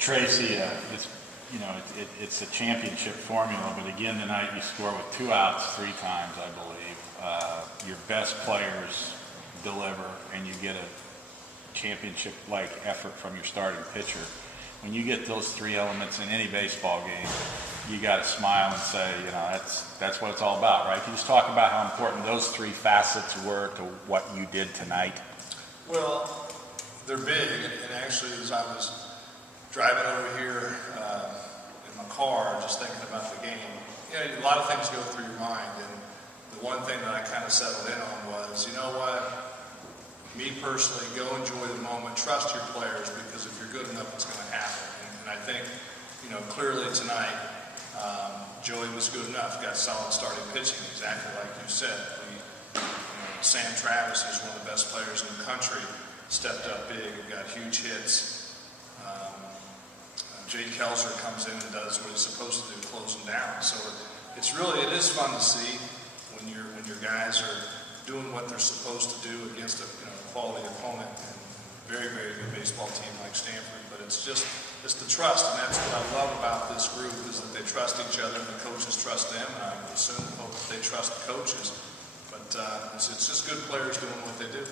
Tracy, it's a championship formula, but again tonight you score with 2 outs 3 times, I believe. Your best players deliver, and you get a championship-like effort from your starting pitcher. When you get those 3 elements in any baseball game, you got to smile and say, that's what it's all about, right? Can you just talk about how important those 3 facets were to what you did tonight? Well, they're big, and actually as I was driving over here in my car, just thinking about the game, a lot of things go through your mind, and the one thing that I kind of settled in on was, you know what, me personally, go enjoy the moment, trust your players, because if you're good enough, it's going to happen. And I think, clearly tonight, Joey was good enough, got solid starting pitching, exactly like you said. Sam Travis, who's one of the best players in the country, stepped up big and got huge hits. Jay Kelser comes in and does what he's supposed to do, closing down. So it is fun to see when your guys are doing what they're supposed to do against a quality opponent and very, very good baseball team like Stanford. But it's the trust, and that's what I love about this group, is that they trust each other, and the coaches trust them, and I assume and hope that they trust the coaches. But it's just good players doing what they do.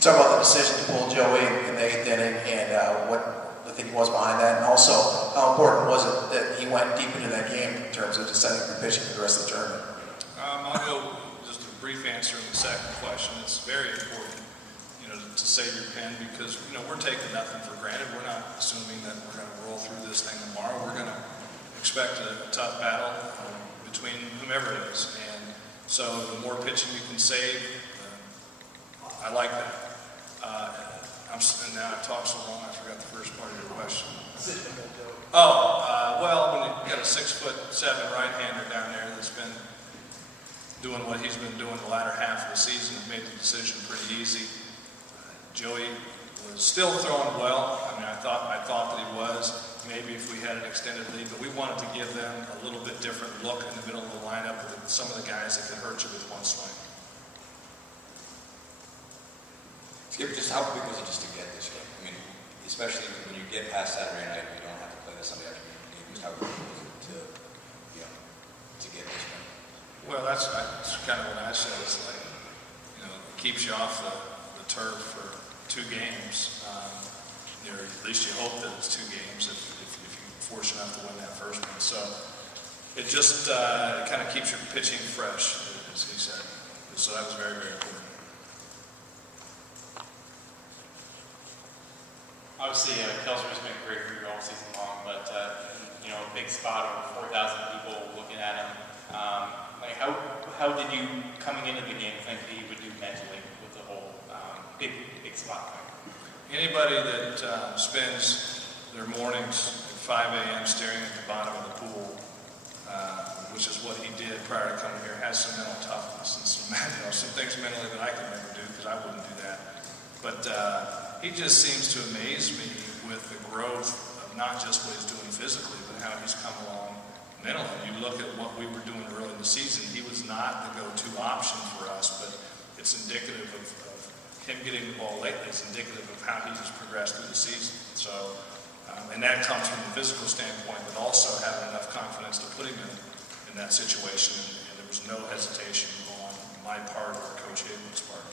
Talk about the decision to pull Joey in the 8th inning and what the thinking was behind that, and also how important was it that he went deep into that game in terms of deciding for pitching for the rest of the tournament? I'll go just a brief answer on the second question. It's very important, to save your pen, because we're taking nothing for granted. We're not assuming that we're going to roll through this thing tomorrow. We're going to expect a tough battle between whomever it is, and so the more pitching we can save, I like that. And now I've talked so long, I forgot the first part of your question. Well, when you've got a 6'7" right-hander down there that's been doing what he's been doing the latter half of the season, and made the decision pretty easy. Joey was still throwing well. I thought that he was. Maybe if we had an extended lead, but we wanted to give them a little bit different look in the middle of the lineup with some of the guys that can hurt you with one swing. Skip, just how big was it just to get this game? I mean, especially when you get past Saturday night, you don't have to play this Sunday afternoon game. Just how big was it to get this game? Well, that's kind of what I said. It's like, it keeps you off the turf for 2 games. Or at least you hope that it's 2 games if you're fortunate enough to win that first one. So it just it kind of keeps your pitching fresh, as he said. So that was very, very important. Obviously, Kelser's been great for you all season long, but a big spot, over 4,000 people looking at him. How did you, coming into the game, think that he would do mentally with the whole big spot thing? Anybody that spends their mornings at 5 a.m. staring at the bottom of the pool, which is what he did prior to coming here, has some mental toughness and some things mentally that I could never do, because I wouldn't do that. But he just seems to amaze me with the growth of not just what he's doing physically, but how he's come along mentally. You look at what we were doing early in the season, he was not the go-to option for us, but it's indicative of him getting the ball lately. It's indicative of how he has progressed through the season. So, and that comes from the physical standpoint, but also having enough confidence to put him in that situation, and there was no hesitation on my part or Coach Haven's part.